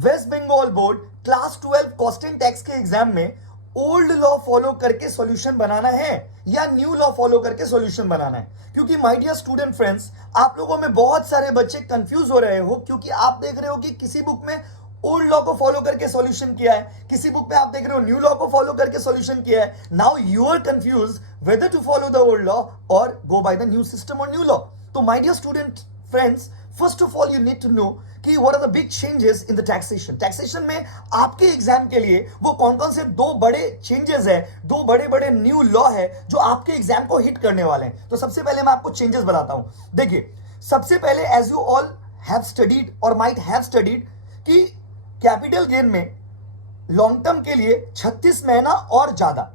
Waste Bengal board class 12 cost and tax के exam में old law follow करके solution बनाना है या न्यू लॉ फॉलो करके सॉल्यूशन बनाना है? क्योंकि माय डियर स्टूडेंट फ्रेंड्स, आप लोगों में बहुत सारे बच्चे कंफ्यूज हो रहे हो, क्योंकि आप देख रहे हो कि किसी बुक में ओल्ड लॉ को फॉलो करके सॉल्यूशन किया है, किसी बुक में आप देख रहे हो न्यू लॉ को फॉलो करके सॉल्यूशन किया है. Now you are confuse whether to follow the old law और go by the new system और न्यू लॉ. तो my dear student friends, first of all you need to know कि what are the big changes in the taxation. Taxation में आपके exam के लिए वो कौन कौन से दो बड़े चेंजेस है, दो बड़े बड़े न्यू लॉ है जो आपके एग्जाम को हिट करने वाले हैं. तो सबसे पहले मैं आपको चेंजेस बताता हूं. देखिए, सबसे पहले as you all have studied और माइट हैव स्टडीड कि कैपिटल गेन में लॉन्ग टर्म के लिए 36 महीना और ज्यादा,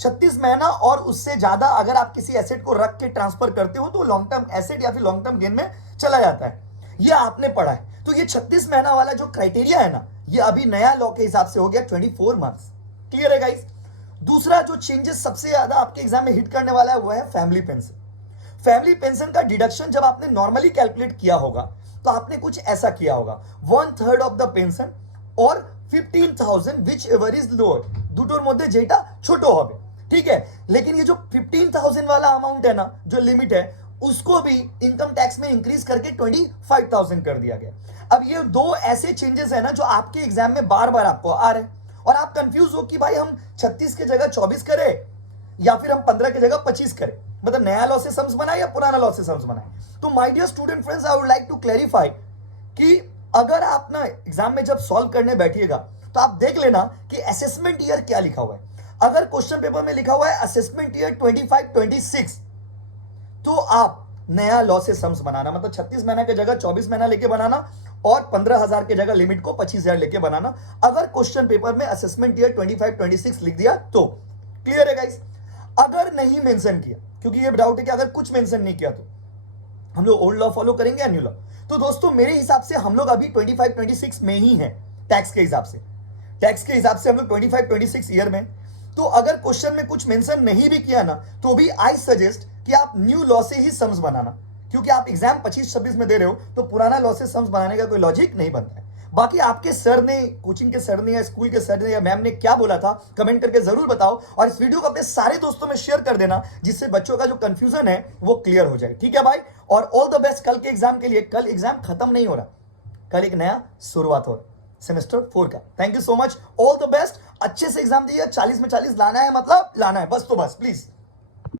36 महीना और उससे ज्यादा अगर आप किसी एसेट को रख के ट्रांसफर करते हो तो लॉन्ग टर्म एसेट या फिर लॉन्ग टर्म गेन में चला जाता है. ये आपने पढ़ा है. तो ये 36 महीना वाला जो क्राइटेरिया है ना, ये अभी नया लॉ के हिसाब से हो गया 24 मंथ्स. क्लियर है गाइस? दूसरा जो चेंजेस सबसे ज्यादा आपके एग्जाम में हिट करने वाला है वो है फैमिली पेंशन. फैमिली पेंशन का डिडक्शन जब आपने नॉर्मली कैलकुलेट किया होगा तो आपने कुछ ऐसा किया होगा, 1/3 ऑफ द पेंशन और 15,000 विच एवर इज लोअर, দুটোর মধ্যে যেটা ছোট হবে. ठीक है, लेकिन ये जो 15,000 वाला अमाउंट है ना, जो लिमिट है, उसको भी इनकम टैक्स में इंक्रीज करके 25,000 कर दिया गया. अब ये दो ऐसे चेंजेस है ना जो आपके एग्जाम में बार बार आपको आ रहे हैं और आप कंफ्यूज हो कि भाई हम 36 की जगह 24 करें या फिर हम 15 की जगह 25 करें, मतलब नया लॉ से सम्स बनाए या पुराना लॉ से सम्स बनाए. तो my dear student friends, I would like to clarify कि अगर आप ना एग्जाम में जब सॉल्व करने बैठिएगा तो आप देख लेना कि असेसमेंट ईयर क्या लिखा हुआ है. अगर क्वेश्चन पेपर में लिखा हुआ है असेसमेंट ईयर 25-26, तो आप नया लॉ से सम्स बनाना, मतलब 36 महीना की जगह 24 महीना लेके बनाना और 15,000 की जगह लिमिट को 25,000 लेके बनाना. अगर क्वेश्चन पेपर में असेसमेंट ईयर 25-26 लिख दिया तो. क्लियर है गाइस? अगर नहीं मेंशन किया, क्योंकि ये डाउट है कि अगर कुछ मेंशन नहीं किया तो हम लोग ओल्ड लॉ फॉलो करेंगे या न्यू लॉ. तो दोस्तों मेरे हिसाब से हम लोग अभी 25-26 में ही है. टैक्स के हिसाब से, टैक्स के हिसाब से हम लोग 25-26 ईयर में. तो अगर क्वेश्चन में कुछ मेंशन नहीं भी किया ना, तो भी आई सजेस्ट कि आप न्यू लॉ से ही सम्स बनाना, क्योंकि आप एग्जाम 25-26 में दे रहे हो तो पुराना लॉ से सम्स बनाने का कोई लॉजिक नहीं बनता है. बाकी आपके सर ने, कोचिंग के सर ने या स्कूल के सर ने या मैम ने क्या बोला था, कमेंट करके जरूर बताओ और इस वीडियो को अपने सारे दोस्तों में शेयर कर देना, जिससे बच्चों का जो कंफ्यूजन है वो क्लियर हो जाए. ठीक है भाई? और ऑल द बेस्ट कल के एग्जाम के लिए. कल एग्जाम खत्म नहीं हो रहा, कल एक नया शुरुआत हो रहा सेमेस्टर 4 का. Thank you so much, all the best. अच्छे से एग्जाम दिए, 40 में 40 लाना है, मतलब लाना है, बस तो बस प्लीज.